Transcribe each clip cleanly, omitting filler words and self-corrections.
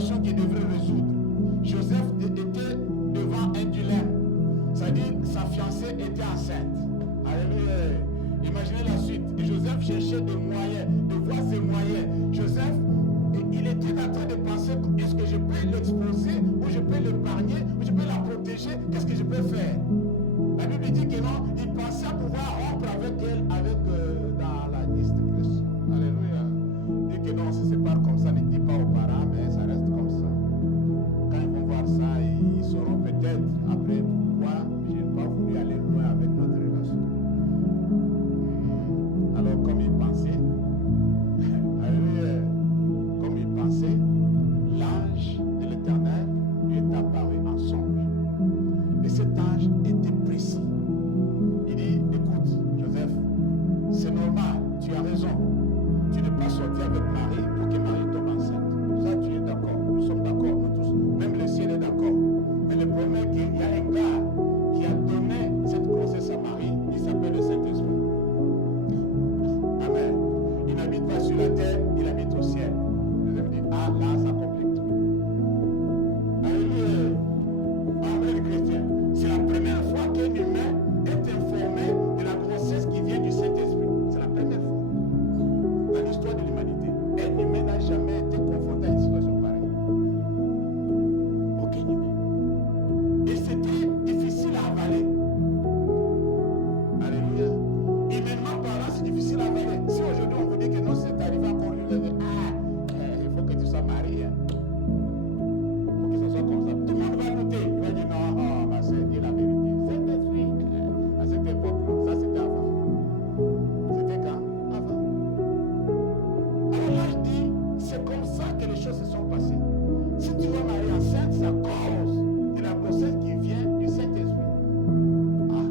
situation qu'il devrait résoudre. Joseph était devant un dilemme. C'est-à-dire sa fiancée était enceinte. Alléluia. Imaginez la suite. Et Joseph cherchait des moyens, de voir ses moyens. Joseph, il était en train de penser, est-ce que je peux l'exposer, ou je peux l'épargner, ou je peux la protéger, qu'est-ce que je peux faire? La Bible dit que non, il pensait pouvoir rompre avec elle, dans la liste de Christ. Alléluia. Il dit que non, si c'est pas comme ça, ne dit pas aux parents, mais ça reste comme ça. Quand ils vont voir ça, ils sauront peut-être après pourquoi je n'ai pas voulu aller loin avec notre relation. Alors comme il pensait, alléluia, comme il pensait, l'ange de l'Éternel lui est apparu en songe. Et cet ange était précis. Il dit, écoute, Joseph, c'est normal, tu as raison. Tu n'es pas sorti avec Marie pour que Marie tombe enceinte. Ça, tu es d'accord. Nous sommes d'accord, nous tous. Même le ciel est d'accord. Mais le problème est qu'il y a un gars qui a donné cette grossesse à Marie. Il s'appelle le Saint-Esprit. Amen. Il n'habite pas sur la terre, il habite au ciel. Joseph dit, ah là, ça complique tout. Alléluia. Amen, chrétien. C'est la première fois qu'un humain est informé de la grossesse qui vient du Saint-Esprit. C'est la première fois dans l'histoire de l'humanité. Un humain n'a jamais été confronté à une situation pareille. Aucun humain. Et c'était difficile à avaler. Alléluia. Humainement parlant, c'est difficile à avaler. Si aujourd'hui on vous dit que non, c'est arrivé encore lui, il faut que tu sois marié. Pour que ce soit comme ça. Tout le monde va douter. Il va dire non, ma soeur, dis la vérité. Saint-Esprit, à cette époque, ça c'était avant. C'était quand? Avant. Alors là, je dis, c'est comme ça que les choses se sont passées. Si tu vas marier enceinte, c'est à cause de la grossesse qui vient du Saint-Esprit. Ah.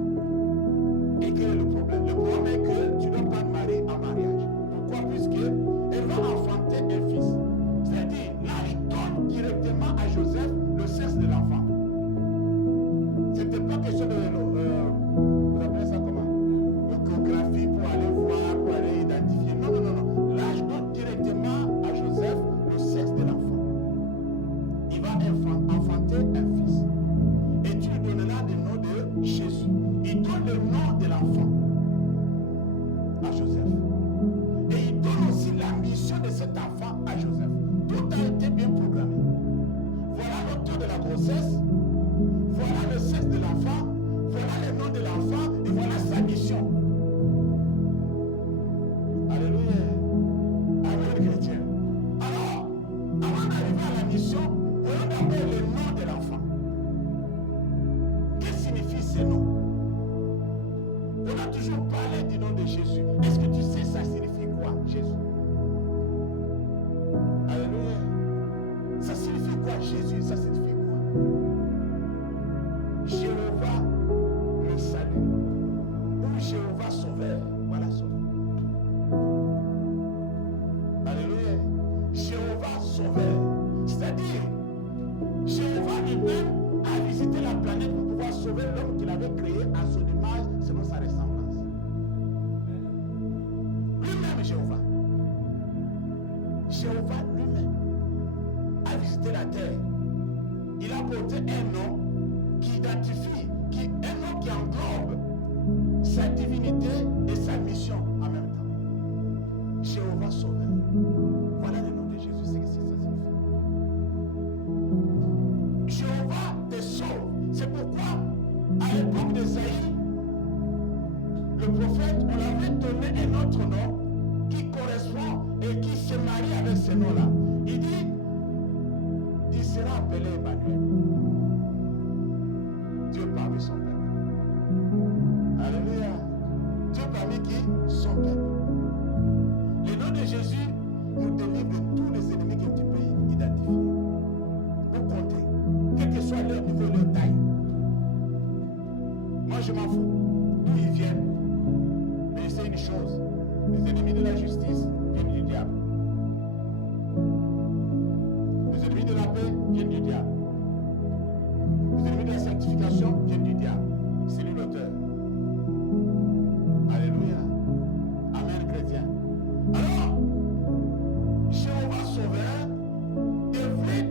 Et quel est le problème? Le problème est que tu ne dois pas te marier en mariage. Pourquoi? Puisque elle va enfanter un fils. C'est-à-dire, là, il donne directement à Joseph le sexe de l'enfant. Ce n'était pas question de... vous appelez ça comment? Échographie pour aller voir, pour aller identifier. Non, non, non, non. Là, je donne directement à Joseph le sexe de l'enfant. Il va enfanter un fils. Et tu lui donneras le nom de Jésus. Il donne le nom de l'enfant à Joseph. Et il donne aussi la mission de cet enfant à Joseph. Tout a été bien programmé. Voilà l'auteur de la grossesse. Voilà le sexe de l'enfant. Voilà le nom de l'enfant. Et voilà sa mission. Alléluia. Amen, chrétien. Alors, avant d'arriver à la mission, voyons d'abord le nom de l'enfant. Que signifie ce nom? On a toujours parlé du nom de Jésus. Est-ce que tu sais ça signifie quoi, Jésus? Alléluia. Ça signifie quoi, Jésus? Ça signifie quoi? Jéhovah le salut. Ou Jéhovah sauveur. Voilà son nom. Alléluia. Jéhovah sauveur. C'est-à-dire, Jéhovah lui-même a visité la planète pour pouvoir sauver l'homme qu'il avait créé à son image, selon sa ressemblance. Lui-même, Jéhovah. Jéhovah lui-même a visité la terre. Il a porté un nom qui identifie, un nom qui englobe sa divinité et sa mission en même temps. Jéhovah sauveur. Voilà le nom de Jésus, c'est ce que ça signifie. Jéhovah te sauve. C'est pourquoi, à l'époque d'Ésaïe, le prophète, on l'avait donné un autre nom qui correspond et qui se marie avec ce nom-là. Il dit, il sera appelé Emmanuel. Dieu parmi son peuple. Alléluia. Dieu parmi qui? Son peuple. Le nom de Jésus nous délivre de tous les ennemis que tu peux identifier. Pour compter, quel que soit leur niveau, leur taille. Moi, je m'en fous. D'où ils viennent. Mais c'est une chose. Les ennemis de la justice viennent du diable. Les ennemis de la paix viennent du diable. Les ennemis de la sanctification viennent du diable. C'est lui l'auteur. Alléluia. Amen, chrétien. Alors, Jéhovah Sauveur devrait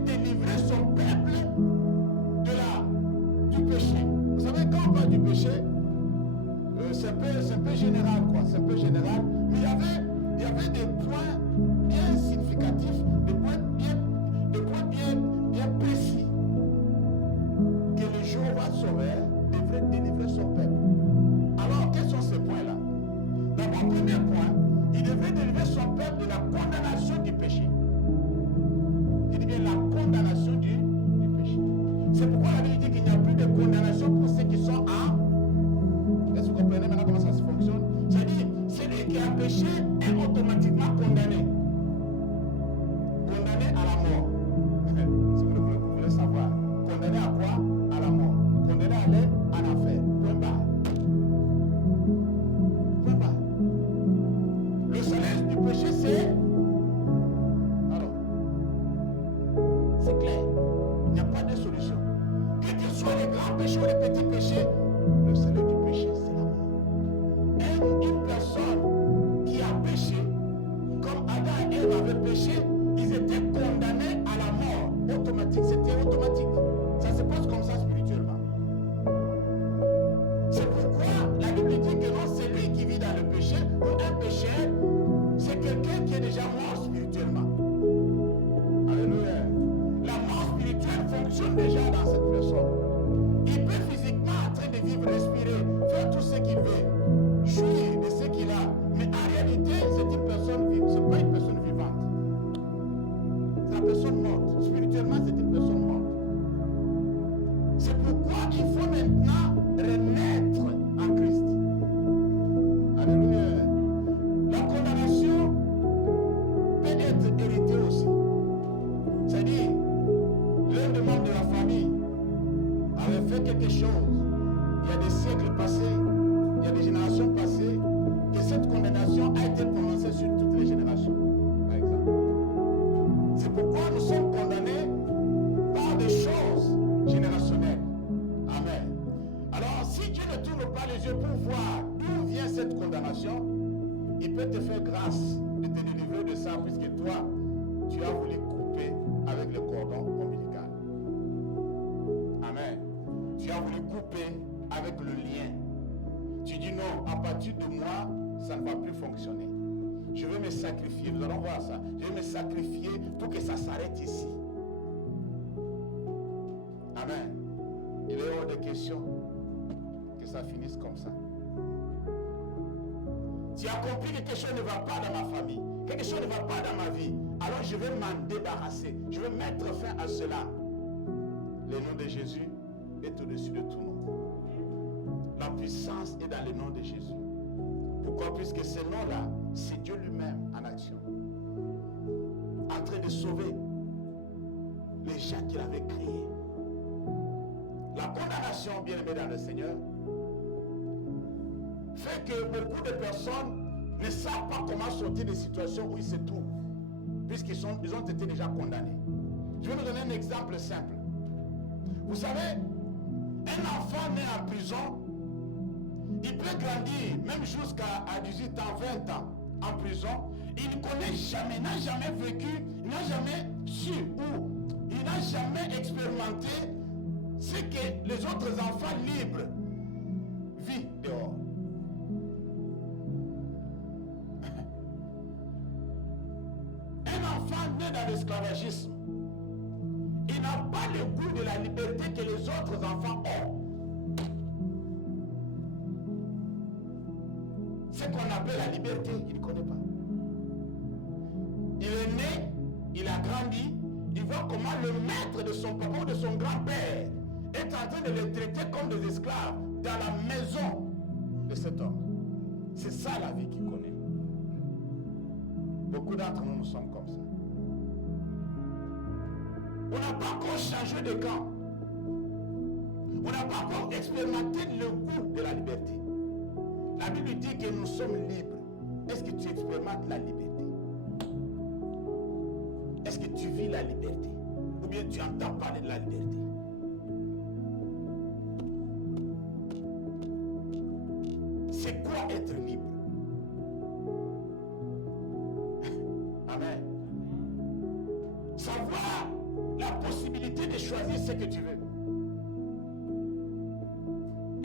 point, il devait délivrer son peuple de la condamnation du péché. Je dis bien la condamnation du péché. C'est pourquoi la Bible dit qu'il n'y a plus de condamnation pour ceux qui sont en... Est-ce que vous comprenez maintenant comment ça se fonctionne? C'est-à-dire, celui qui a péché est automatiquement condamné. Condamné à la mort. Si vous voulez savoir. Condamné à quoi? À la mort. Condamné à aller en enfer. Point barre. Point barre. Le salaire du péché, c'est... Alors, c'est clair. Il n'y a pas de solution. Quels que soient les grands péchés ou les petits péchés, le salaire du péché, c'est la mort. Une personne qui a péché, comme Adam et Ève avaient péché, ils étaient condamnés à la mort. Automatique, c'était automatique. Ça se passe comme ça spirituellement. C'est pourquoi la Bible dit que non, c'est lui qui vit dans le péché, ou un pécheur, c'est quelqu'un qui est déjà mort spirituellement. Alléluia. La mort spirituelle fonctionne déjà dans cette personne. Il peut physiquement en train de vivre, respirer, faire tout ce qu'il veut, jouir de ce qu'il a. Mais en réalité, c'est une personne vivante, ce n'est pas une personne vivante. C'est une personne morte. Spirituellement, c'est une personne morte. C'est pourquoi il faut maintenant renaître en Christ. Alléluia. La condamnation peut être héritée aussi. C'est-à-dire, l'un des membres de la famille avait fait quelque chose. Il y a des siècles passés, il y a des générations passées, que cette condamnation a été prononcée sur toutes les générations. Par exemple. C'est pourquoi nous sommes condamnés par des choses générationnelles. Amen. Alors, si Dieu ne tourne pas les yeux pour voir d'où vient cette condamnation, il peut te faire grâce de te délivrer de ça, puisque toi, tu as voulu couper avec le cordon ombilical. Amen. Tu as voulu couper avec le lien. Tu dis non, à partir de moi, ça ne va plus fonctionner. Je vais me sacrifier. Nous allons voir ça. Je vais me sacrifier pour que ça s'arrête ici. Amen. Il est hors de question que ça finisse comme ça. Tu as compris que quelque chose ne va pas dans ma famille, quelque chose ne va pas dans ma vie. Alors je vais m'en débarrasser. Je vais mettre fin à cela. Le nom de Jésus est au-dessus de tout nom. La puissance est dans le nom de Jésus. Pourquoi? Puisque ce nom-là, c'est Dieu lui-même en action. En train de sauver les gens qu'il avait créés. La condamnation, bien aimée dans le Seigneur, fait que beaucoup de personnes ne savent pas comment sortir des situations où ils se trouvent, puisqu'ils ont été déjà condamnés. Je vais vous donner un exemple simple. Vous savez, un enfant né en prison, il peut grandir, même jusqu'à 18 ans, 20 ans, en prison. Il ne connaît jamais, n'a jamais vécu, n'a jamais su ou il n'a jamais expérimenté ce que les autres enfants libres vivent dehors. Un enfant né dans l'esclavagisme, il n'a pas le goût de la liberté que les autres enfants ont. Ce qu'on appelle la liberté, il ne connaît pas. Il est né, il a grandi, il voit comment le maître de son papa ou de son grand-père est en train de les traiter comme des esclaves dans la maison de cet homme. C'est ça la vie qu'il connaît. Beaucoup d'entre nous, nous sommes comme ça. On n'a pas encore changé de camp. On n'a pas encore expérimenté le goût de la liberté. La Bible dit que nous sommes libres. Est-ce que tu expérimentes la liberté? Est-ce que tu vis la liberté? Ou bien tu entends parler de la liberté? C'est quoi être libre? Amen. Savoir la possibilité de choisir ce que tu veux.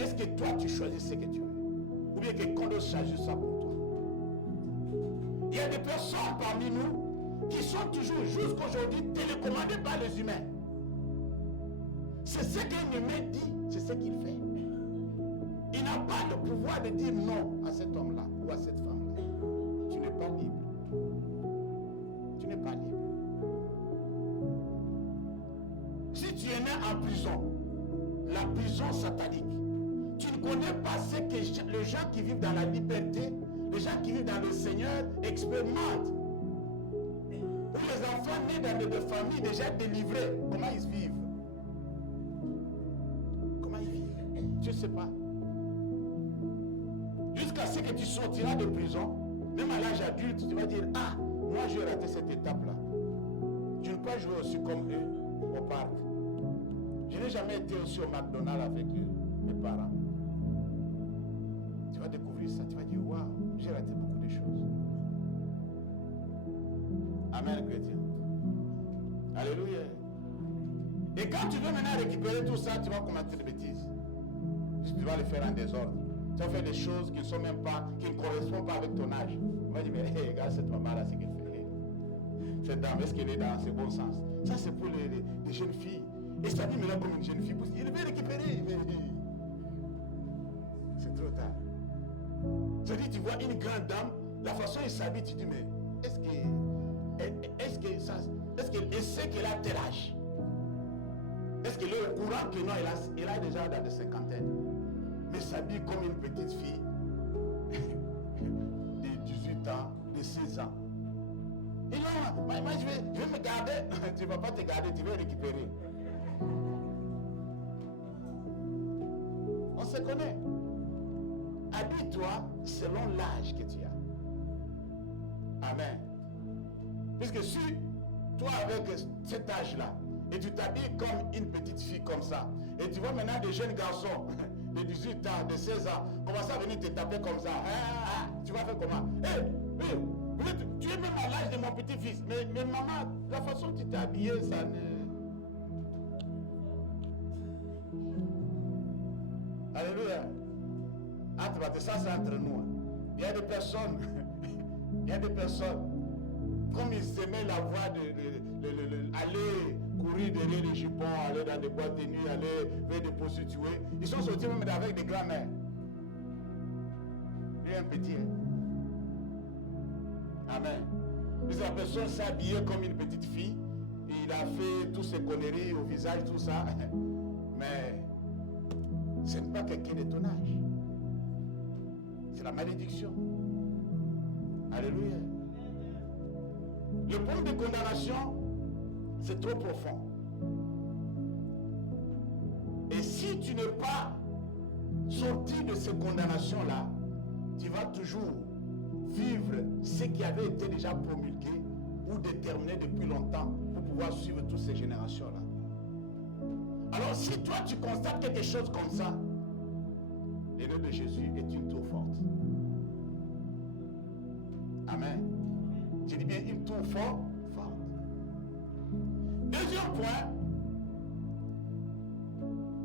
Est-ce que toi tu choisis ce que tu veux? Ou bien quelqu'un d'autre choisit ça pour toi? Il y a des personnes parmi nous qui sont toujours, jusqu'aujourd'hui, télécommandées par les humains. C'est ce qu'un humain dit, c'est ce qu'il fait. Il n'a pas le pouvoir de dire non à cet homme-là ou à cette femme-là. en prison, la prison satanique, tu ne connais pas ce que les gens qui vivent dans la liberté, les gens qui vivent dans le Seigneur expérimentent. Ou les enfants nés dans des familles déjà délivrées, comment ils vivent? Comment ils vivent? Tu ne sais pas. Jusqu'à ce que tu sortiras de prison, même à l'âge adulte, tu vas dire, ah, moi j'ai raté cette étape-là. Je ne peux pas jouer aussi comme eux au parc. Je n'ai jamais été aussi au McDonald's avec mes parents. Tu vas découvrir ça, tu vas dire, waouh, j'ai raté beaucoup de choses. Amen, chrétien. Alléluia. Et quand tu veux maintenant récupérer tout ça, tu vas commettre des bêtises. Tu vas les faire en désordre. Tu vas faire des choses qui ne sont même pas, qui ne correspondent pas avec ton âge. Tu vas dire, mais hey, regarde cette maman-là, c'est qu'elle fait. Cette dame, est-ce qu'elle est dans ce bon sens? Ça, c'est pour les jeunes filles. Et ça dit maintenant comme une jeune fille, parce qu'il veut récupérer. Mais c'est trop tard. Ça dit, tu vois une grande dame, la façon dont elle s'habille, tu dis, mais est-ce qu'elle sait qu'elle a tel âge? Est-ce qu'elle est au courant que non, elle a déjà dans les cinquantaines? Mais s'habille comme une petite fille de 18 ans, de 16 ans. Et non, moi je vais me garder. Tu ne vas pas te garder, tu vas récupérer. On se connaît. Habille-toi selon l'âge que tu as. Amen. Puisque si toi avec cet âge-là, et tu t'habilles comme une petite fille comme ça, et tu vois maintenant des jeunes garçons de 18 ans, de 16 ans, commencer à venir te taper comme ça, tu vas faire comment? Tu es même à l'âge de mon petit-fils, mais maman, la façon dont tu t'es habillé, ça ne... Alléluia. Ça c'est entre nous. Il y a des personnes, comme ils aimaient la voie aller courir derrière les jupons, aller dans des boîtes de nuit, aller vers des prostituées. Ils sont sortis même avec des grands-mères. Lui un petit. Amen. Puis la personne s'est habillée comme une petite fille. Il a fait toutes ses conneries au visage, tout ça. Mais ce n'est pas quelqu'un de ton âge. C'est la malédiction. Alléluia. Le point de condamnation, c'est trop profond. Et si tu n'es pas sorti de ces condamnations-là, tu vas toujours vivre ce qui avait été déjà promulgué ou déterminé depuis longtemps pour pouvoir suivre toutes ces générations-là. Alors si toi tu constates quelque chose comme ça, le nom de Jésus est une tour forte. Amen. Je dis bien une tour forte. Deuxième point,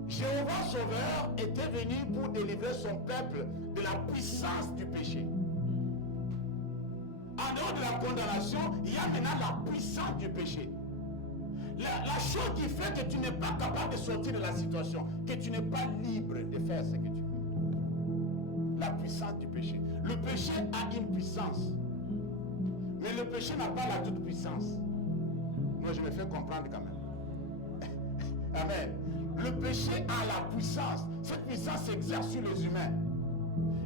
Jéhovah Sauveur était venu pour délivrer son peuple de la puissance du péché. En dehors de la condamnation, il y a maintenant la puissance du péché. La chose qui fait que tu n'es pas capable de sortir de la situation, que tu n'es pas libre de faire ce que tu veux. La puissance du péché. Le péché a une puissance. Mais le péché n'a pas la toute puissance. Moi, je me fais comprendre quand même. Amen. Le péché a la puissance. Cette puissance s'exerce sur les humains.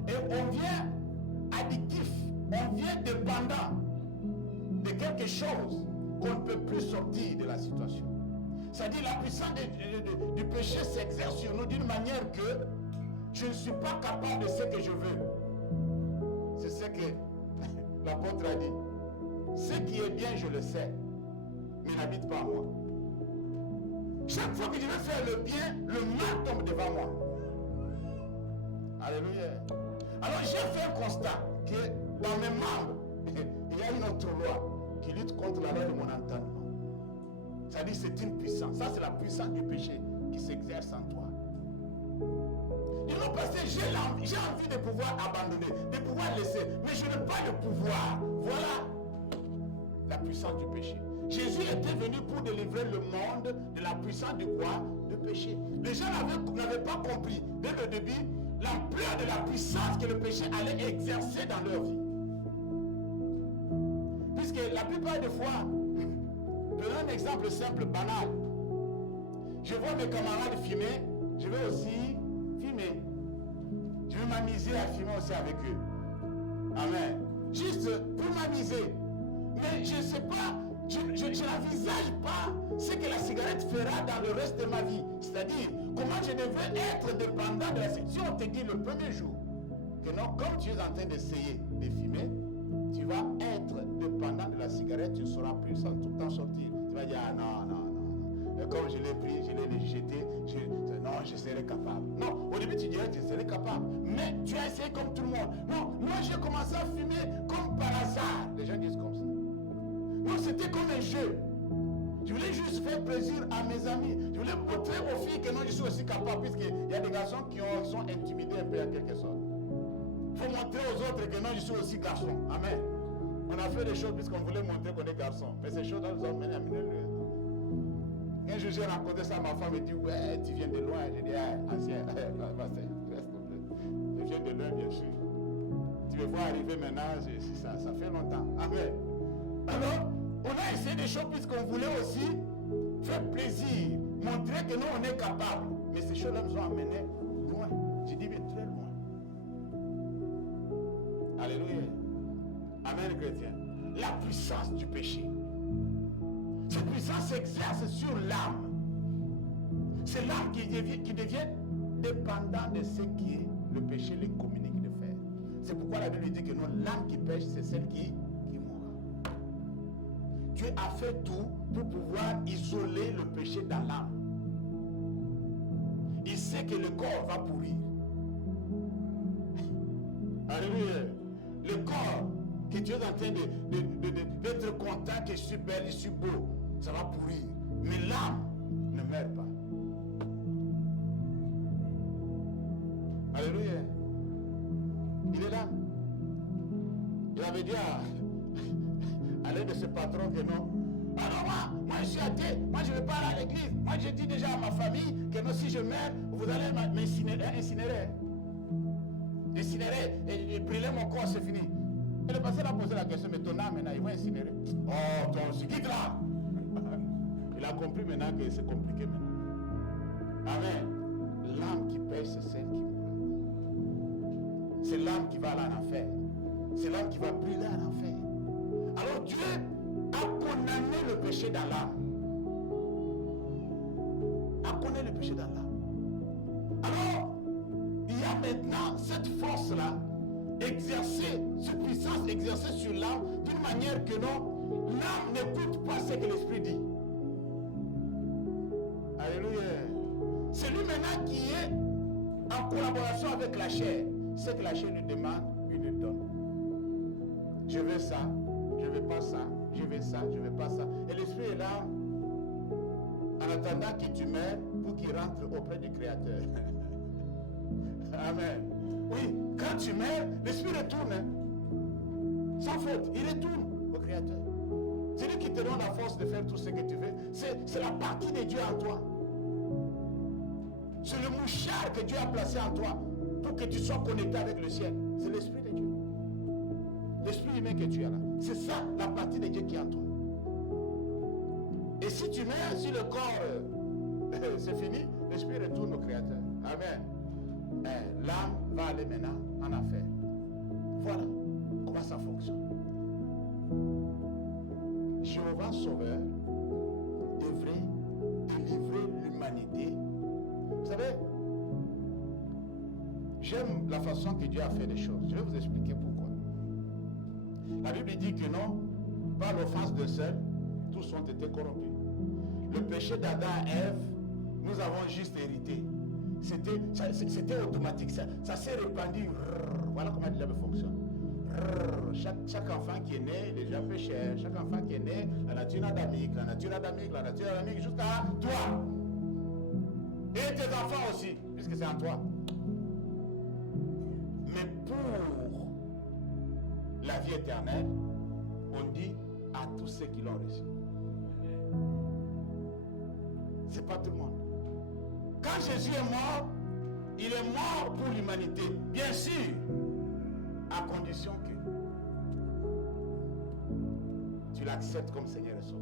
Et on vient addictif, on vient dépendant de quelque chose qu'on ne peut plus sortir de la situation. C'est-à-dire la puissance du péché s'exerce sur nous d'une manière que je ne suis pas capable de ce que je veux. C'est ce que l'apôtre a dit. Ce qui est bien, je le sais, mais n'habite pas en moi. Chaque fois que je vais faire le bien, le mal tombe devant moi. Alléluia. Alors j'ai fait un constat que dans mes membres, il y a une autre loi qui lutte contre la loi de mon entendement. C'est-à-dire c'est une puissance. Ça c'est la puissance du péché qui s'exerce en toi. Ils m'ont passé, j'ai envie de pouvoir abandonner, de pouvoir laisser, mais je n'ai pas le pouvoir. Voilà la puissance du péché. Jésus était venu pour délivrer le monde de la puissance du quoi? Du péché. Les gens n'avaient pas compris dès le début l'ampleur de la puissance que le péché allait exercer dans leur vie. Puisque la plupart des fois, prenons un exemple simple, banal. Je vois mes camarades fumer, je vais aussi fumer. Je vais m'amuser à fumer aussi avec eux. Amen. Juste pour m'amuser. Mais je ne sais pas, je n'envisage pas ce que la cigarette fera dans le reste de ma vie. C'est-à-dire, comment je devrais être dépendant de la cigarette. Si on te dit le premier jour que non, comme tu es en train d'essayer de fumer, tu vas être dépendant de la cigarette, tu ne sauras plus sans tout le temps sortir. Tu vas dire, ah non, non, non. Et comme je l'ai pris, je l'ai jeté, non, je serai capable. Non, au début tu dirais que je serai capable. Mais tu as essayé comme tout le monde. Non, moi j'ai commencé à fumer comme par hasard. Les gens disent comme ça. Non, c'était comme un jeu. Je voulais juste faire plaisir à mes amis. Je voulais montrer aux filles que non, je suis aussi capable, puisqu'il y a des garçons qui sont intimidés un peu en quelque sorte. Il faut montrer aux autres que non, je suis aussi garçon. Amen. On a fait des choses puisqu'on voulait montrer qu'on est garçon. Mais ces choses-là nous ont mené à milieu. Un jour, j'ai rencontré ça, ma femme me dit, ouais, tu viens de loin. J'ai dit, ah, ancien, je viens de loin, bien sûr. Tu me vois arriver maintenant, ça fait longtemps. Amen. Alors, on a essayé des choses puisqu'on voulait aussi faire plaisir, montrer que nous, on est capable. Mais ces choses-là nous ont amenés loin. J'ai dit, mais très loin. Alléluia. Amen, chrétien. La puissance du péché. Cette puissance s'exerce sur l'âme. C'est l'âme qui devient dépendant de ce qui est le péché les communique de faire. C'est pourquoi la Bible dit que non, l'âme qui pêche, c'est celle qui mourra. Dieu a fait tout pour pouvoir isoler le péché dans l'âme. Il sait que le corps va pourrir. Alléluia. Le corps que tu es en train d'être content que je suis belle, je suis beau, ça va pourrir. Mais l'âme ne meurt pas. Alléluia. Il est là. Il avait dit à l'aide de ce patron que non. Alors moi je suis athée, moi je ne vais pas aller à l'église. Moi je dis déjà à ma famille que non, si je meurs, vous allez m'incinérer. Incinérer et brûler mon corps, c'est fini. Et le pasteur a posé la question, mais ton âme maintenant, il va incinérer. Oh, ton quitte là. Il a compris maintenant que c'est compliqué maintenant. Amen. L'âme qui pêche, c'est celle qui mourra. C'est l'âme qui va aller en enfer. C'est l'âme qui va brûler en enfer. Alors Dieu a condamné le péché dans l'âme. A condamné le péché dans l'âme. Alors, il y a maintenant cette force-là, cette puissance exercée sur l'âme d'une manière que non, l'âme n'écoute pas ce que l'esprit dit. Alléluia. C'est lui maintenant qui est en collaboration avec la chair. Ce que la chair lui demande, il lui donne. Je veux ça, je veux pas ça, je veux ça, je veux pas ça. Et l'esprit est là en attendant que tu meurs pour qu'il rentre auprès du Créateur. Amen. Oui, quand tu meurs, l'esprit retourne. Sans faute, il retourne au Créateur. C'est lui qui te donne la force de faire tout ce que tu veux. C'est la partie de Dieu en toi. C'est le mouchard que Dieu a placé en toi pour que tu sois connecté avec le ciel. C'est l'esprit de Dieu. L'esprit humain que tu as là. C'est ça, la partie de Dieu qui est en toi. Et si tu meurs, si le corps, c'est fini, l'esprit retourne au Créateur. Amen. L'âme va aller maintenant en enfer. Voilà comment ça fonctionne. Jéhovah Sauveur devrait délivrer l'humanité. Vous savez, j'aime la façon que Dieu a fait les choses. Je vais vous expliquer pourquoi. La Bible dit que non, par l'offense de seul, tous ont été corrompus. Le péché d'Adam et Ève, nous avons juste hérité. C'était automatique, ça s'est répandu. Voilà comment le diable fonctionne. Chaque enfant qui est né, déjà pécheur. Chaque enfant qui est né, la nature adamique, jusqu'à toi. Et tes enfants aussi, puisque c'est en toi. Mais pour la vie éternelle, on dit à tous ceux qui l'ont reçu. C'est pas tout le monde. Quand Jésus est mort, il est mort pour l'humanité. Bien sûr, à condition que tu l'acceptes comme Seigneur et Sauveur.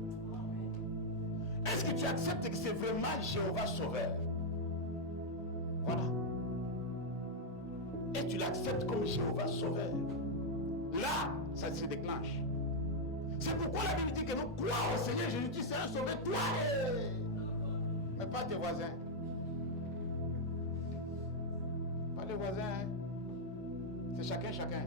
Est-ce que tu acceptes que c'est vraiment Jéhovah Sauveur? Voilà. Et tu l'acceptes comme Jéhovah Sauveur. Là, ça se déclenche. C'est pourquoi la Bible dit que nous croyons au Seigneur Jésus, c'est un sauveur, toi, mais pas tes voisins. Pas les voisins. C'est chacun.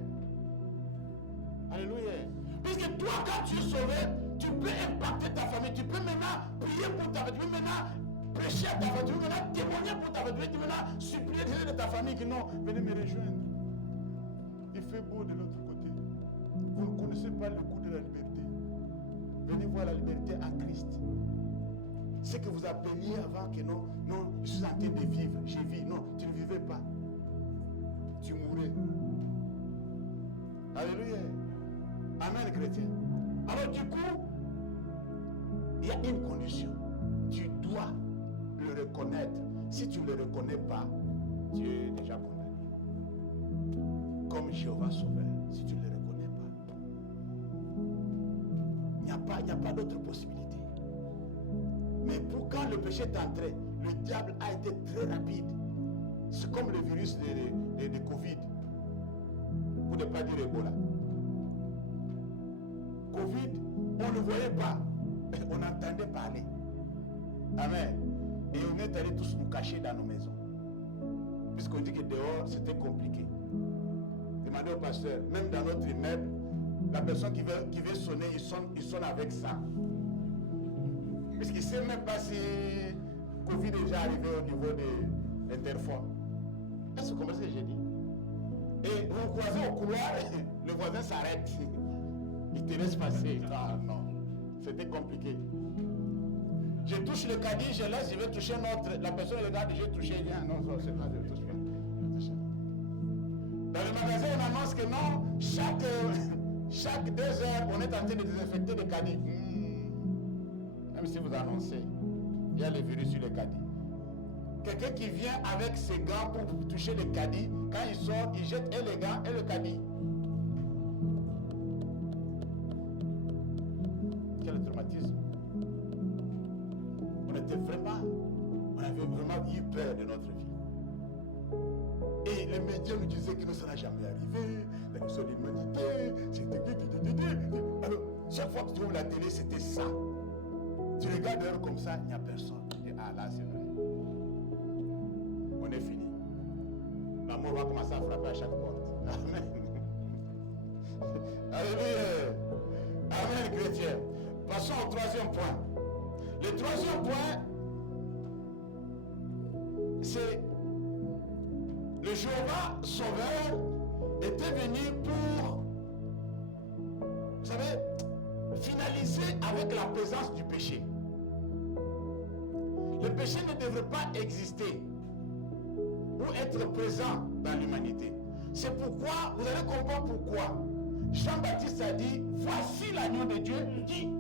Alléluia. Puisque toi, quand tu es sauvé, tu peux impacter ta famille. Tu peux maintenant prier pour ta famille. Tu peux maintenant prêcher à ta famille. Tu peux maintenant témoigner pour ta famille. Tu peux maintenant supplier de ta famille qui non, venez me rejoindre. Il fait beau de l'autre côté. Vous ne connaissez pas le goût de la liberté. Venez voir la liberté en Christ. C'est que vous appeliez avant que non, je suis en train de vivre. Je vis. Non, tu ne vivais pas. Tu mourrais. Alléluia. Amen, chrétien. Alors du coup, il y a une condition. Tu dois le reconnaître. Si tu ne le reconnais pas, tu es déjà condamné. Comme Jéhovah Sauveur, si tu ne le reconnais pas. Il n'y a pas d'autre possibilité. Mais pour quand le péché est entré, le diable a été très rapide. C'est comme le virus de Covid. Pour ne pas dire Ebola. Covid, on ne le voyait pas. On entendait parler. Amen. Et on est allés tous nous cacher dans nos maisons. Puisqu'on dit que dehors, c'était compliqué. Demandez au pasteur, même dans notre immeuble, la personne qui veut sonner, il sonne avec ça. Puisqu'il ne sait même pas si Covid est déjà arrivé au niveau de l'interphone. Est-ce que vous comprenez ce que j'ai dit? Et vous croisez au couloir, le voisin s'arrête. Il te laisse passer. Ah non, c'était compliqué. Je touche le caddie, je laisse, je vais toucher l'autre. La personne regarde, j'ai touché rien. Non, c'est pas, je ne touche pas. Dans le magasin, on annonce que non, chaque 2 heures, on est en train de désinfecter les caddies. Même si vous annoncez, il y a le virus sur les caddies. Quelqu'un qui vient avec ses gants pour toucher les caddies, quand il sort, il jette et les gants et le caddie. Quel traumatisme. On avait vraiment eu peur de notre vie. Et les médias nous disaient que ça n'a jamais arrivé, la mission de l'humanité, c'était... Alors, chaque fois que tu trouves la télé, c'était ça. Tu regardes dehors comme ça, il n'y a personne. Tu dis, ah là, c'est vrai. On est fini. La mort va commencer à frapper à chaque porte. Amen. Alléluia. Amen, chrétien. Passons au 3e point. Le 3e point, c'est le Jéhovah Sauveur était venu pour, vous savez, finaliser avec la présence du péché. Le péché ne devrait pas exister ou être présent dans l'humanité. C'est pourquoi, vous allez comprendre pourquoi Jean-Baptiste a dit, voici l'agneau de Dieu qui...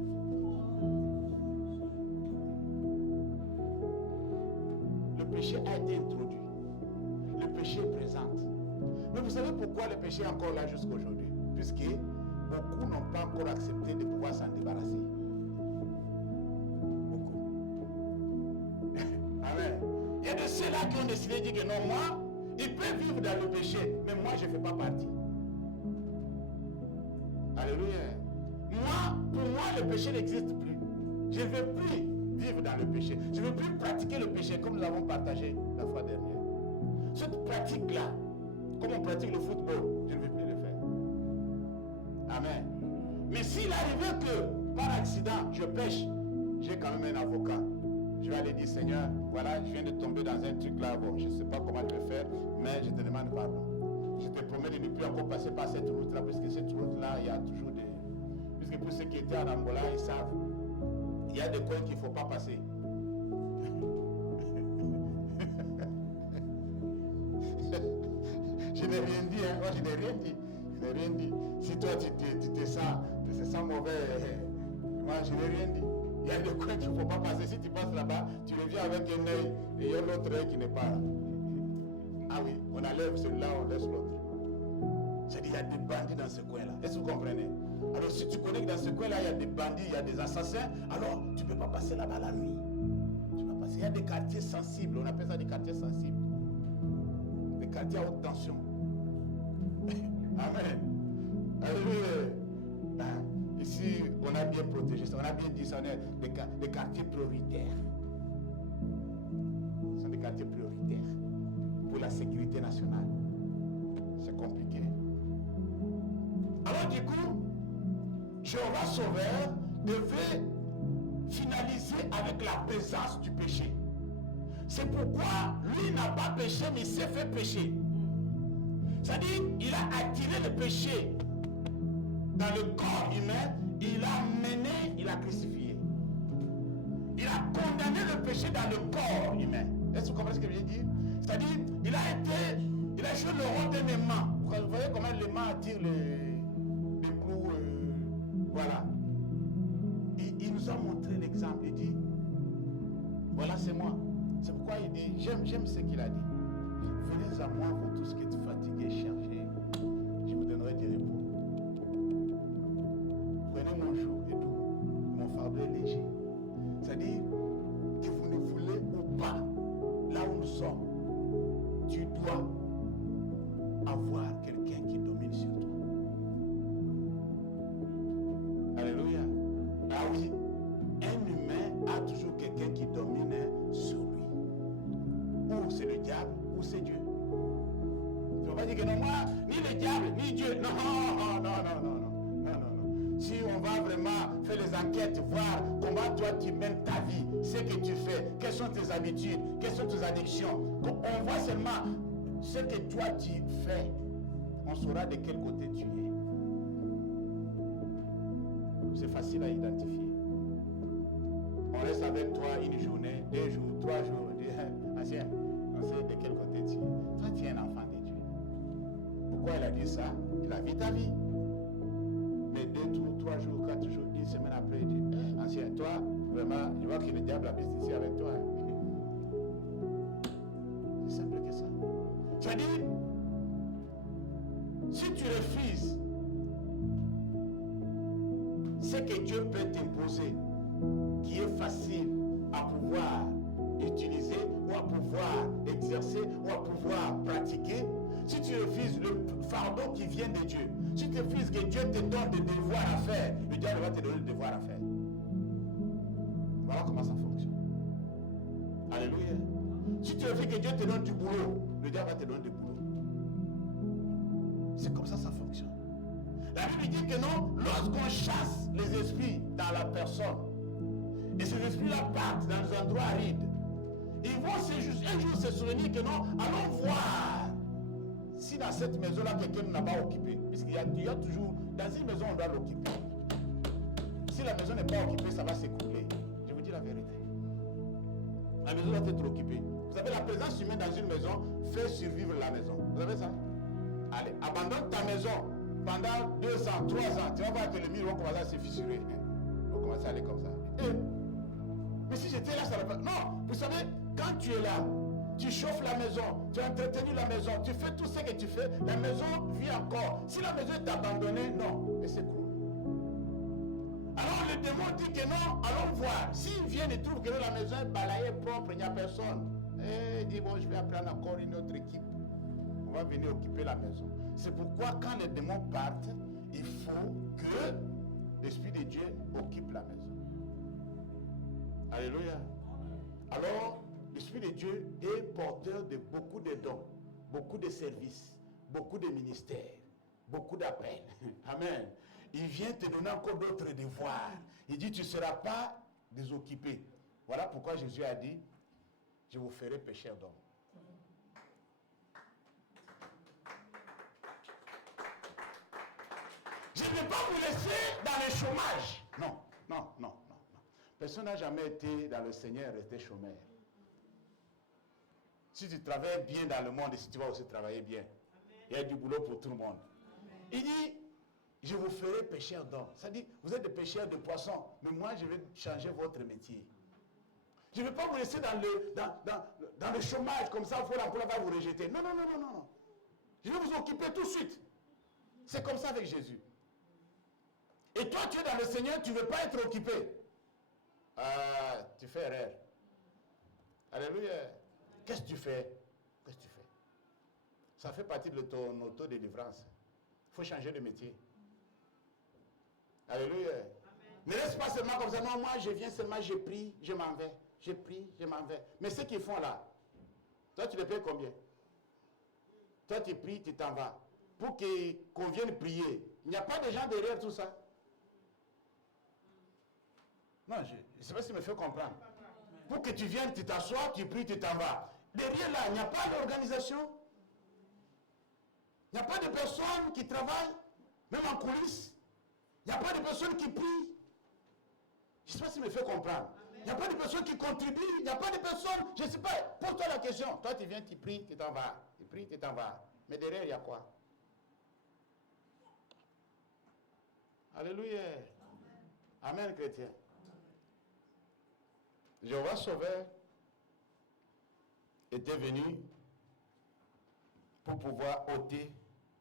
Le péché a été introduit. Le péché est présent. Mais vous savez pourquoi le péché est encore là jusqu'à aujourd'hui? Puisque beaucoup n'ont pas encore accepté de pouvoir s'en débarrasser. Beaucoup. Amen. Il y a de ceux-là qui ont décidé de dire que non, moi, ils peuvent vivre dans le péché, mais moi, je ne fais pas partie. Alléluia. Pour moi, le péché n'existe plus. Je ne veux plus vivre dans le péché. Je ne veux plus pratiquer le péché comme nous avons partagé la fois dernière. Cette pratique-là, comme on pratique le football, je ne veux plus le faire. Amen. Mais s'il arrivait que, par accident, je pêche, j'ai quand même un avocat. Je vais aller dire, Seigneur, voilà, je viens de tomber dans un truc là, bon, je ne sais pas comment je vais faire, mais je te demande pardon. Je te promets de ne plus encore passer par cette route-là, parce que cette route-là, il y a toujours des... Puisque pour ceux qui étaient en Angola, ils savent, il y a des coins qu'il ne faut pas passer. Je n'ai rien dit, hein. Moi je n'ai rien dit. Je n'ai rien dit. Si toi tu te sens mauvais, moi je n'ai rien dit. Il y a des coins qu'il ne faut pas passer. Si tu passes là-bas, tu reviens avec un œil et il y a l'autre œil qui n'est pas là. Ah oui, on enlève celui-là, on laisse l'autre. C'est-à-dire qu'il y a des bandits dans ce coin-là. Est-ce que vous comprenez? Alors si tu connais que dans ce coin-là, il y a des bandits, il y a des assassins, alors tu ne peux pas passer là-bas la nuit. Tu vas passer. Il y a des quartiers sensibles, on appelle ça des quartiers sensibles. Des quartiers à haute tension. Amen. Alléluia. Ici, on a bien protégé ça, on a bien dit ça, on est des quartiers prioritaires. Ce sont des quartiers prioritaires pour la sécurité nationale. C'est compliqué. Alors du coup, Jéhovah Sauveur devait finaliser avec la présence du péché. C'est pourquoi lui n'a pas péché, mais il s'est fait pécher. C'est-à-dire, il a attiré le péché dans le corps humain, il a mené, il a crucifié. Il a condamné le péché dans le corps humain. Est-ce que vous comprenez ce que je veux dire? C'est-à-dire, il a joué le rôle d'un aimant. Vous voyez comment l'aimant attire les clous, voilà. Il nous a montré l'exemple. Il dit, voilà, c'est moi. C'est pourquoi il dit, j'aime ce qu'il a dit. Venez à moi, vous tous qui êtes fatigués, chargés, je vous donnerai du repos. Prenez mon joug et doux, mon fardeau est léger. C'est-à-dire que vous ne voulez ou pas, là où nous sommes, tu dois avoir quelqu'un qui domine sur toi. Alléluia. Ah oui, un humain a toujours quelqu'un qui domine sur lui. Ou c'est le diable, ou c'est Dieu. Tu ne vas pas dire que non, moi, ni le diable, ni Dieu. Non, non, non, non, non, non, non. Si on va vraiment faire les enquêtes, voir comment toi tu mènes ta vie, ce que tu fais, quelles sont tes habitudes, quelles sont tes addictions, on voit seulement ce que toi tu fais, on saura de quel côté tu es. C'est facile à identifier. On reste avec toi une journée, 2 jours, 3 jours, ancien, on sait de quel côté tu es. Toi, tu es un enfant de Dieu. Pourquoi il a dit ça? Il a vu ta vie. Mais 2 jours, 3 jours, 4 jours, 1 semaine après, il dit, ancien, toi, vraiment, je vois que le diable a business ici avec toi. C'est simple que ça. C'est-à-dire, si tu refuses ce que Dieu peut t'imposer, qui est facile à pouvoir utiliser, ou à pouvoir exercer, ou à pouvoir pratiquer, si tu refuses le fardeau qui vient de Dieu, si tu refuses que Dieu te donne des devoirs à faire, le diable va te donner le devoir à faire. Voilà comment ça fonctionne. Alléluia. Si tu refuses que Dieu te donne du boulot, le diable va te donner du boulot. C'est comme ça ça fonctionne. La Bible dit que non, lorsqu'on chasse les esprits dans la personne, et ces esprits-là partent dans des endroits arides, ils vont un jour se souvenir que non, allons voir si dans cette maison-là quelqu'un n'a pas occupé. Puisqu'il y a toujours, dans une maison on doit l'occuper. Si la maison n'est pas occupée, ça va s'écouler. Je vous dis la vérité. La maison doit être occupée. Vous savez, la présence humaine dans une maison fait survivre la maison. Vous savez ça? Allez, abandonne ta maison pendant 2 ans, 3 ans. Tu vas voir que les murs vont commencer à se fissurer. Ils vont commencer à aller comme ça. Mais si j'étais là, ça ne va pas. Non, vous savez, quand tu es là, tu chauffes la maison, tu as entretenu la maison, tu fais tout ce que tu fais, la maison vit encore. Si la maison est abandonnée, non, elle s'écroule. Alors le démon dit que non, allons voir. S'ils viennent et trouvent que la maison est balayée propre, il n'y a personne. Et il dit, bon, je vais apprendre encore une autre équipe. On va venir occuper la maison. C'est pourquoi quand les démons partent, il faut que l'Esprit de Dieu occupe la maison. Alléluia. Alors, l'Esprit de Dieu est porteur de beaucoup de dons, beaucoup de services, beaucoup de ministères, beaucoup d'appels. Amen. Il vient te donner encore d'autres devoirs. Il dit, tu ne seras pas désoccupé. Voilà pourquoi Jésus a dit, je vous ferai pécheur d'hommes. Je ne vais pas vous laisser dans le chômage. Non, non, non, non. Personne n'a jamais été dans le Seigneur et resté chômeur. Si tu travailles bien dans le monde, si tu vas aussi travailler bien, il y a du boulot pour tout le monde. Il dit, je vous ferai pécheur d'hommes. Ça dit, vous êtes des pêcheurs de poissons, mais moi je vais changer votre métier. Je ne vais pas vous laisser dans le chômage, comme ça, l'emploi va vous rejeter. Non, non, non, non, non. Je vais vous occuper tout de suite. C'est comme ça avec Jésus. Et toi, tu es dans le Seigneur, tu ne veux pas être occupé. Tu fais erreur. Alléluia. Qu'est-ce que tu fais? Qu'est-ce que tu fais? Ça fait partie de ton auto-délivrance. Il faut changer de métier. Alléluia. Amen. Ne reste pas seulement comme ça. Non, moi je viens seulement, je prie, je m'en vais. Je prie, je m'en vais. Mais ce qu'ils font là, toi tu les payes combien? Toi tu pries, tu t'en vas. Pour qu'on vienne prier. Il n'y a pas de gens derrière tout ça. Non, je ne sais pas si me fait comprendre. Pour que tu viennes, tu t'assois, tu pries, tu t'en vas. Derrière là, il n'y a pas d'organisation. Il n'y a pas de personnes qui travaillent, même en coulisses. Il n'y a pas de personnes qui prient. Je ne sais pas si me fait comprendre. Il n'y a pas de personnes qui contribuent. Il n'y a pas de personnes, je ne sais pas, pose-toi la question. Toi, tu viens, tu pries, tu t'en vas. Tu pries, tu t'en vas. Mais derrière, il y a quoi? Alléluia. Amen, chrétien. Jéhovah Sauveur était venu pour pouvoir ôter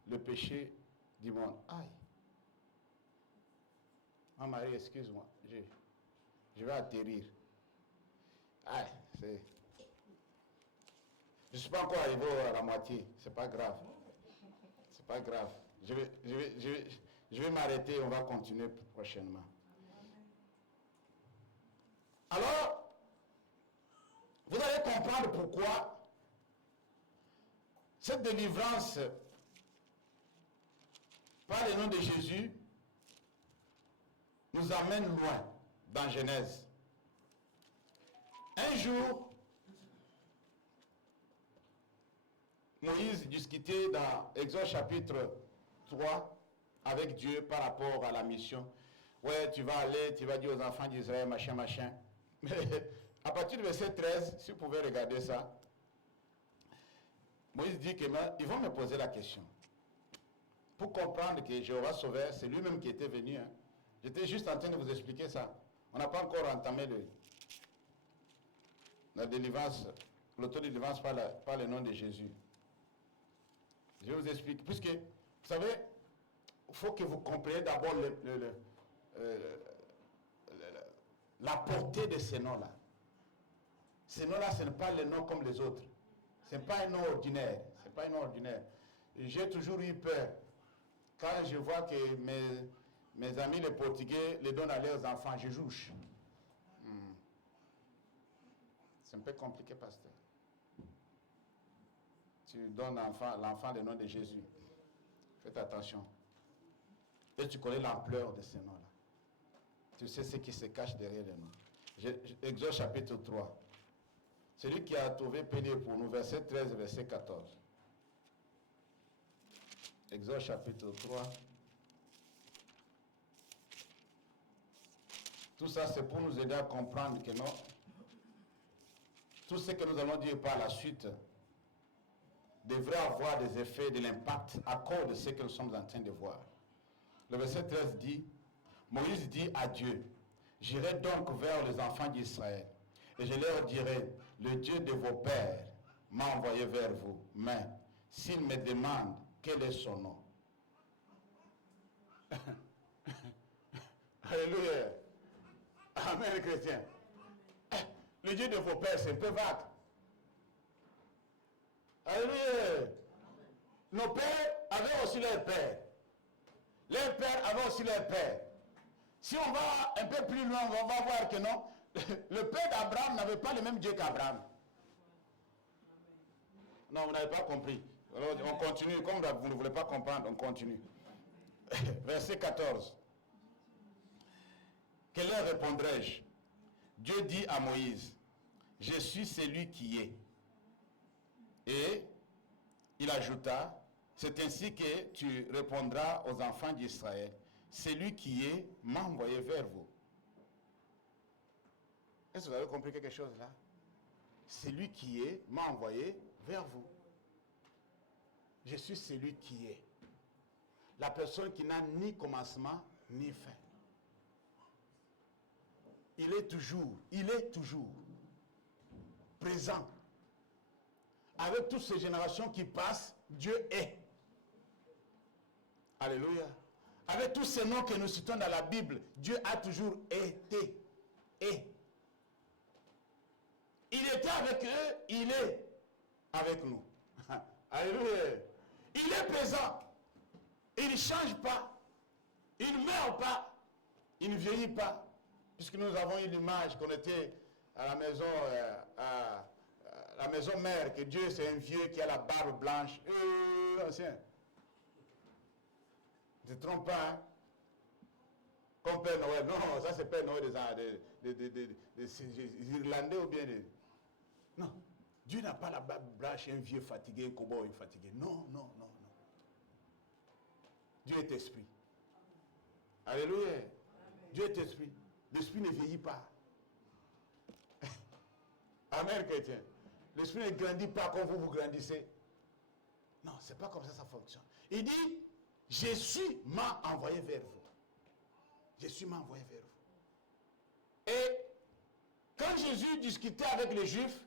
le péché du monde. Aïe. Oh Marie, excuse-moi. Je vais atterrir. Aïe, c'est... Je ne suis pas encore arrivé à la moitié. C'est pas grave. C'est pas grave. Je vais m'arrêter. On va continuer prochainement. Alors, vous allez comprendre pourquoi cette délivrance par le nom de Jésus nous amène loin dans Genèse. Un jour, Moïse discutait dans Exode chapitre 3 avec Dieu par rapport à la mission. Ouais, tu vas aller, tu vas dire aux enfants d'Israël, machin, machin. Mais à partir du verset 13, si vous pouvez regarder ça, Moïse dit qu'ils vont me poser la question. Pour comprendre que Jéhovah Sauveur, c'est lui-même qui était venu. Hein. J'étais juste en train de vous expliquer ça. On n'a pas encore entamé la délivrance, l'autodélivrance par le nom de Jésus. Je vous explique. Puisque, vous savez, il faut que vous compreniez d'abord la portée de ces noms-là. Ces noms-là, ce n'est pas les noms comme les autres. Ce n'est pas un nom ordinaire. C'est pas un nom ordinaire. J'ai toujours eu peur. Quand je vois que mes amis les Portugais les donnent à leurs enfants, je jouche. C'est un peu compliqué, pasteur. Tu donnes l'enfant le nom de Jésus. Faites attention. Et tu connais l'ampleur de ces noms-là. Tu sais ce qui se cache derrière les noms. Exode chapitre 3. Celui qui a trouvé pédé pour nous, verset 13 et verset 14. Exode chapitre 3. Tout ça, c'est pour nous aider à comprendre que non. Tout ce que nous allons dire par la suite devrait avoir des effets, de l'impact à cause de ce que nous sommes en train de voir. Le verset 13 dit, Moïse dit à Dieu, j'irai donc vers les enfants d'Israël et je leur dirai, le Dieu de vos pères m'a envoyé vers vous, mais s'il me demande quel est son nom. Alléluia. Amen, chrétien. Le Dieu de vos pères, c'est un peu vague. Alléluia. Nos pères avaient aussi leur père. Leurs pères avaient aussi leur père. Si on va un peu plus loin, on va voir que non, le père d'Abraham n'avait pas le même Dieu qu'Abraham. Non, vous n'avez pas compris. Alors, on continue. Comme vous ne voulez pas comprendre, on continue. Verset 14. Que leur répondrai-je? Dieu dit à Moïse, je suis celui qui est. Et il ajouta, c'est ainsi que tu répondras aux enfants d'Israël, celui qui est m'a envoyé vers vous. Est-ce que vous avez compris quelque chose là? Celui qui est m'a envoyé vers vous. Je suis celui qui est. La personne qui n'a ni commencement ni fin. Il est toujours présent. Avec toutes ces générations qui passent, Dieu est. Alléluia. Avec tous ces noms que nous citons dans la Bible, Dieu a toujours été. Et il était avec eux, il est avec nous. Alléluia. Il est présent. Il ne change pas. Il ne meurt pas. Il ne vieillit pas. Puisque nous avons eu l'image qu'on était à la maison, la maison mère, que Dieu c'est un vieux qui a la barbe blanche. Ancien. Ne te trompe pas, hein? Comme Père Noël. Non, ça c'est Père Noël des Irlandais ou bien des... Non. Dieu n'a pas la barbe blanche, un vieux fatigué, un cow-boy fatigué. Non, non, non, non. Dieu est esprit. Alléluia. Amen. Dieu est esprit. L'esprit ne vieillit pas. Amen, chrétien. L'esprit ne grandit pas comme vous grandissez. Non, c'est pas comme ça fonctionne. Il dit, Jésus m'a envoyé vers vous. Jésus m'a envoyé vers vous. Et quand Jésus discutait avec les Juifs,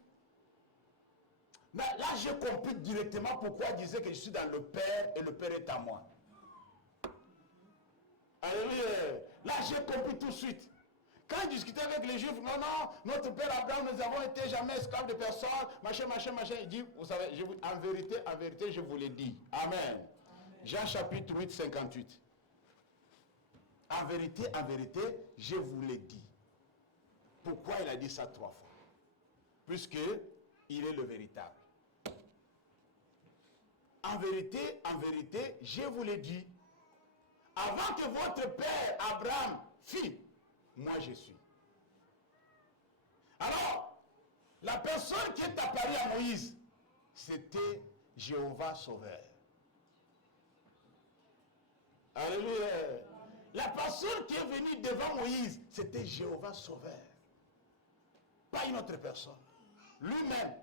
là j'ai compris directement pourquoi il disait que je suis dans le Père et le Père est à moi. Alléluia. Là j'ai compris tout de suite. Quand il discutait avec les Juifs, non, notre Père Abraham, nous avons été jamais esclaves de personne, machin. Il dit, vous savez, en vérité, je vous l'ai dit. Amen. Amen. Jean chapitre 8, 58. En vérité, je vous l'ai dit. Pourquoi il a dit ça 3 fois? Puisque il est le véritable. En vérité, je vous l'ai dit. Avant que votre père Abraham fît, moi je suis. Alors, la personne qui est apparue à Moïse, c'était Jéhovah Sauveur. Alléluia. La personne qui est venue devant Moïse, c'était Jéhovah Sauveur. Pas une autre personne. Lui-même.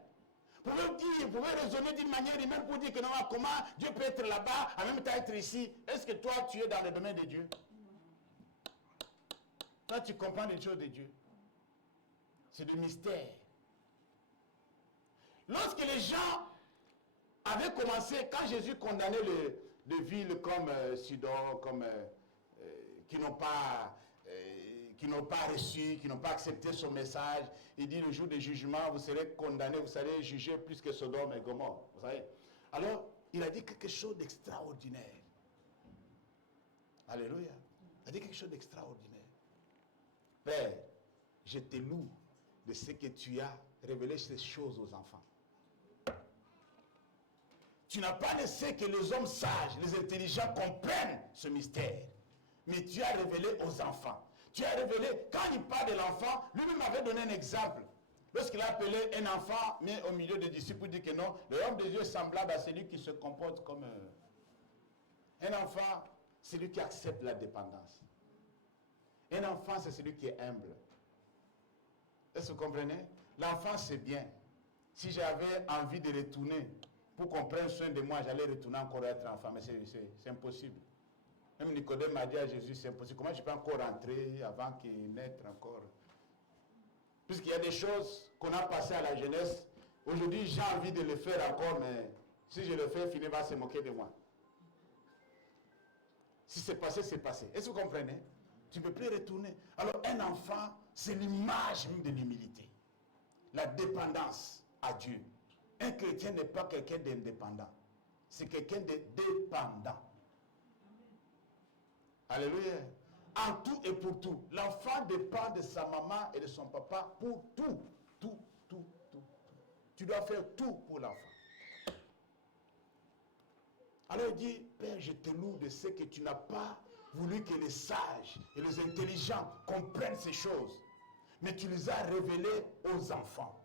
Vous pouvez raisonner d'une manière humaine pour dire que non, comment Dieu peut être là-bas, en même temps être ici. Est-ce que toi, tu es dans le domaine de Dieu? Toi, tu comprends les choses de Dieu. C'est du mystère. Lorsque les gens avaient commencé, quand Jésus condamnait les villes comme Sidon, comme qui n'ont pas reçu, qui n'ont pas accepté son message, il dit le jour du jugement, vous serez condamnés, vous serez jugés plus que Sodome et Gomorrhe. Vous savez? Alors, il a dit quelque chose d'extraordinaire. Alléluia. Il a dit quelque chose d'extraordinaire. Père, je te loue de ce que tu as révélé ces choses aux enfants. Tu n'as pas laissé que les hommes sages, les intelligents comprennent ce mystère. Mais tu as révélé aux enfants. Tu as révélé, quand il parle de l'enfant, lui-même avait donné un exemple. Lorsqu'il a appelé un enfant, mais au milieu des disciples, il dit que non, le homme de Dieu est semblable à celui qui se comporte comme un enfant, c'est celui qui accepte la dépendance. Un enfant, c'est celui qui est humble. Est-ce que vous comprenez? L'enfant, c'est bien. Si j'avais envie de retourner, pour qu'on prenne soin de moi, j'allais retourner encore être enfant, mais c'est impossible. Même Nicodème m'a dit à Jésus, c'est impossible. Comment je peux encore rentrer avant qu'il naisse encore? Puisqu'il y a des choses qu'on a passées à la jeunesse. Aujourd'hui, j'ai envie de le faire encore, mais si je le fais, Fini va se moquer de moi. Si c'est passé, c'est passé. Est-ce que vous comprenez? Tu ne peux plus retourner. Alors, un enfant, c'est l'image même de l'humilité. La dépendance à Dieu. Un chrétien n'est pas quelqu'un d'indépendant. C'est quelqu'un de dépendant. Alléluia. En tout et pour tout. L'enfant dépend de sa maman et de son papa pour tout. Tout. Tu dois faire tout pour l'enfant. Alors il dit, Père, je te loue de ce que tu n'as pas voulu que les sages et les intelligents comprennent ces choses. Mais tu les as révélées aux enfants.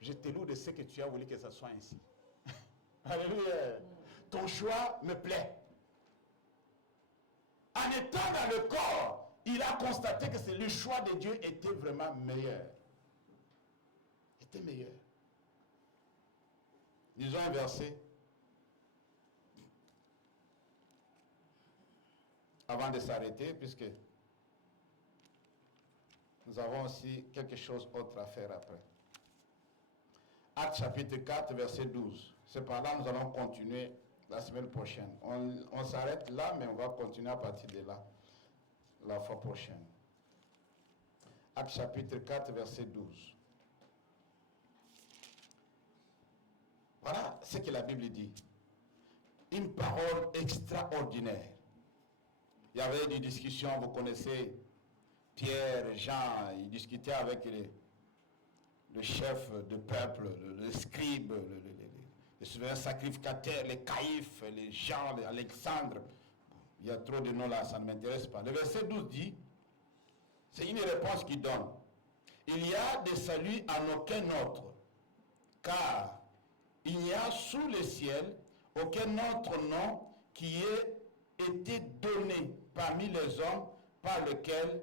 Je te loue de ce que tu as voulu que ça soit ainsi. Alléluia. Ton choix me plaît. En étant dans le corps, il a constaté que le choix de Dieu était vraiment meilleur. Était meilleur. Lisons un verset. Avant de s'arrêter, puisque nous avons aussi quelque chose d'autre à faire après. Actes chapitre 4, verset 12. C'est par là que nous allons continuer la semaine prochaine. On s'arrête là, mais on va continuer à partir de là, la fois prochaine. Actes chapitre 4, verset 12. Voilà ce que la Bible dit. Une parole extraordinaire. Il y avait des discussions, vous connaissez, Pierre, Jean, ils discutaient avec le chef de peuple, le scribe, les souverains sacrificateurs, les caïphes, les Jean, les Alexandre. Il y a trop de noms là, ça ne m'intéresse pas. Le verset 12 dit, c'est une réponse qu'il donne. Il y a de salut en aucun autre, car il n'y a sous le ciel aucun autre nom qui ait été donné parmi les hommes par lequel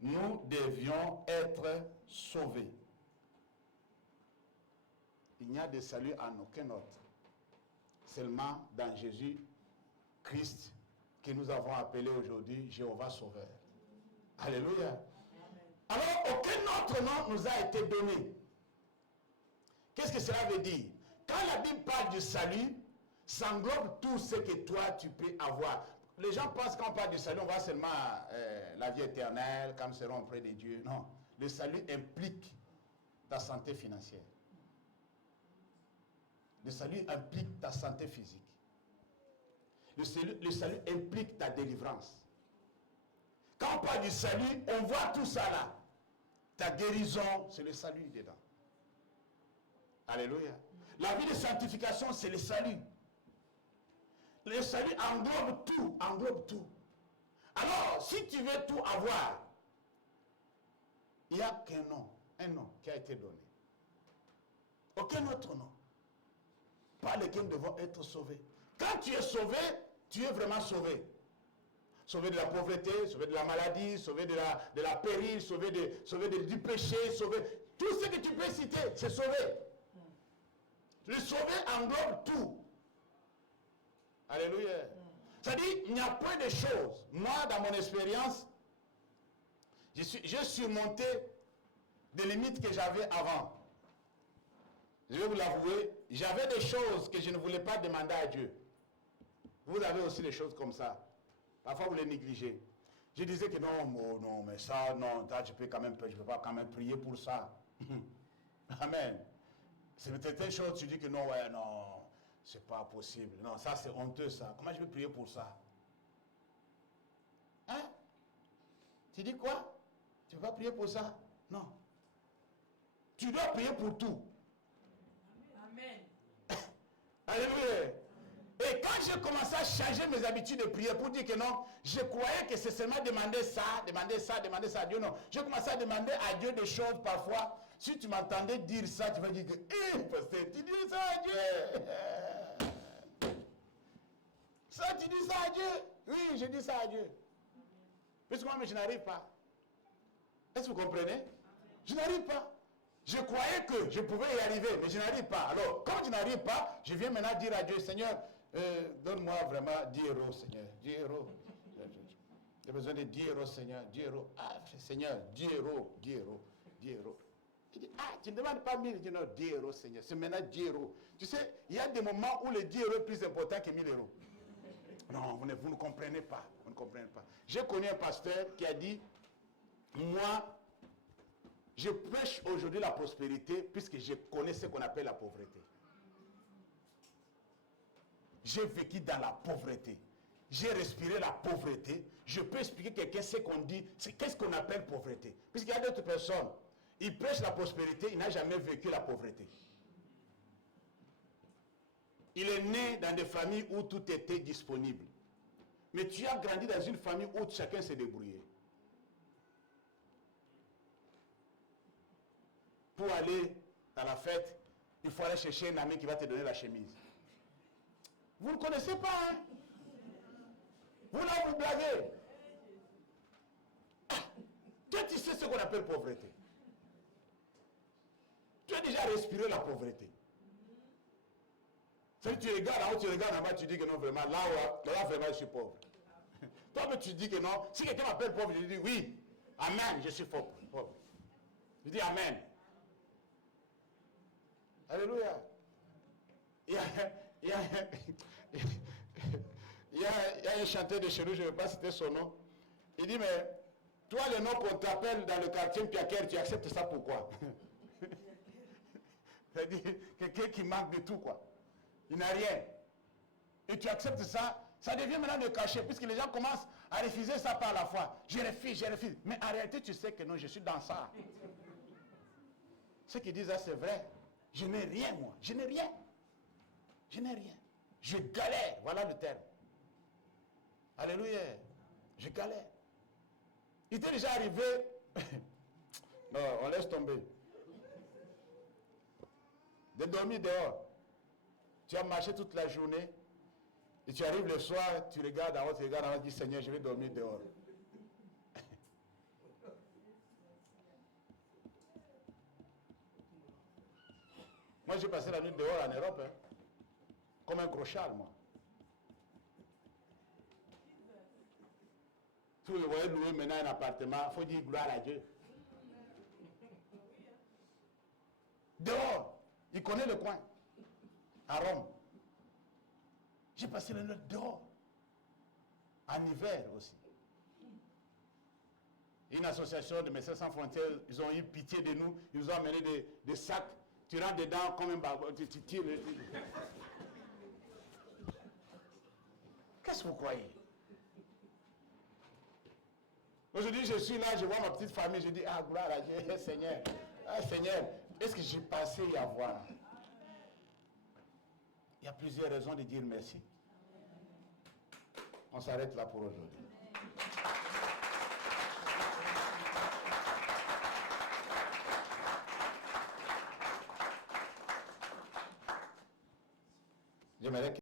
nous devions être sauvés. Il n'y a de salut en aucun autre, seulement dans Jésus-Christ que nous avons appelé aujourd'hui Jéhovah Sauveur. Alléluia. Alors, aucun autre nom nous a été donné. Qu'est-ce que cela veut dire? Quand la Bible parle du salut, ça englobe tout ce que toi tu peux avoir. Les gens pensent qu'on parle du salut, on va seulement la vie éternelle, quand nous serons auprès de Dieu. Non, le salut implique ta santé financière. Le salut implique ta santé physique. Le salut implique ta délivrance. Quand on parle du salut, on voit tout ça là. Ta guérison, c'est le salut dedans. Alléluia. La vie de sanctification, c'est le salut. Le salut englobe tout, englobe tout. Alors, si tu veux tout avoir, il n'y a qu'un nom, un nom qui a été donné. Aucun autre nom par lequel nous devons être sauvés. Quand tu es sauvé, tu es vraiment sauvé. Sauvé de la pauvreté, sauvé de la maladie, sauvé de la péril, sauvé du péché, sauvé. Tout ce que tu peux citer, c'est sauvé. Le sauvé englobe tout. Alléluia. C'est-à-dire, il n'y a pas de choses. Moi, dans mon expérience, j'ai surmonté des limites que j'avais avant. Je vais vous l'avouer, j'avais des choses que je ne voulais pas demander à Dieu. Vous avez aussi des choses comme ça. Parfois, vous les négligez. Je disais que non, mais ça, non, je peux pas quand même prier pour ça. Amen. C'est peut-être telle chose, tu dis que non, ouais, non, c'est pas possible. Non, ça c'est honteux ça. Comment je vais prier pour ça? Hein? Tu dis quoi? Tu ne veux pas prier pour ça? Non. Tu dois prier pour tout. Amen. Alléluia. Et quand j'ai commencé à changer mes habitudes de prière pour dire que non, je croyais que c'est seulement demander ça à Dieu. Non, j'ai commencé à demander à Dieu des choses parfois. Si tu m'entendais dire ça, tu vas dire que, pasteur, tu dis ça à Dieu. Ça, tu dis ça à Dieu. Oui, je dis ça à Dieu. Puisque moi, mais je n'arrive pas. Est-ce que vous comprenez? Je n'arrive pas. Je croyais que je pouvais y arriver, mais je n'arrive pas. Alors, comme je n'arrive pas, je viens maintenant dire à Dieu, Seigneur, donne-moi vraiment 10 euros, Seigneur. 10 euros. J'ai besoin de 10 euros, Seigneur. 10 euros. Ah, Seigneur, 10 euros, 10 euros, 10 euros. Il dit, tu ne demandes pas 1000, il dit non, 10 euros, Seigneur. C'est maintenant 10 euros. Tu sais, il y a des moments où le 10 euros est plus important que 1000 euros. Non, vous ne comprenez pas. Vous ne comprenez pas. J'ai connu un pasteur qui a dit, moi, je prêche aujourd'hui la prospérité puisque je connais ce qu'on appelle la pauvreté. J'ai vécu dans la pauvreté. J'ai respiré la pauvreté. Je peux expliquer à quelqu'un ce qu'on dit, qu'est-ce qu'on appelle pauvreté. Puisqu'il y a d'autres personnes, ils prêchent la prospérité, ils n'ont jamais vécu la pauvreté. Il est né dans des familles où tout était disponible. Mais tu as grandi dans une famille où chacun s'est débrouillé. Pour aller à la fête, il faut aller chercher un ami qui va te donner la chemise. Vous ne connaissez pas, hein? Vous là, vous blaguez. Toi, tu sais ce qu'on appelle pauvreté. Tu as déjà respiré la pauvreté. Si tu regardes en haut, tu regardes en bas, tu dis que non, vraiment, là, vraiment, je suis pauvre. Toi, mais tu dis que non. Si quelqu'un m'appelle pauvre, je dis oui. Amen, je suis pauvre. Je dis Amen. Alléluia. Il il y a un chanteur de chez nous, je ne vais pas citer son nom. Il dit, mais toi, le nom qu'on t'appelle dans le quartier Piaker, tu acceptes ça pourquoi? C'est-à-dire, quelqu'un qui manque de tout, quoi. Il n'a rien. Et tu acceptes ça, ça devient maintenant de cachet, puisque les gens commencent à refuser ça par la foi. Je refuse. Mais en réalité, tu sais que non, je suis dans ça. Ceux qui disent ça, c'est vrai. Je n'ai rien, moi. Je n'ai rien. Je n'ai rien. Je galère. Voilà le terme. Alléluia. Je galère. Il t'est déjà arrivé. Non, on laisse tomber. De dormir dehors. Tu as marché toute la journée. Et tu arrives le soir, tu regardes en haut, tu dis Seigneur, je vais dormir dehors. Moi, j'ai passé la nuit dehors en Europe, hein, comme un crochard, moi. Si vous voyez louer maintenant un appartement, il faut dire gloire à Dieu. Dehors, il connaît le coin, à Rome. J'ai passé la nuit dehors, en hiver aussi. Une association de Médecins Sans Frontières, ils ont eu pitié de nous, ils nous ont amené des sacs. Tu rentres dedans comme un barbare, tu tires. Qu'est-ce que vous croyez? Aujourd'hui, je suis là, je vois ma petite famille, je dis, ah, gloire à Dieu, Seigneur. Ah, Seigneur, est-ce que j'ai passé à voir? Il y a plusieurs raisons de dire merci. On s'arrête là pour aujourd'hui. J'aimerais que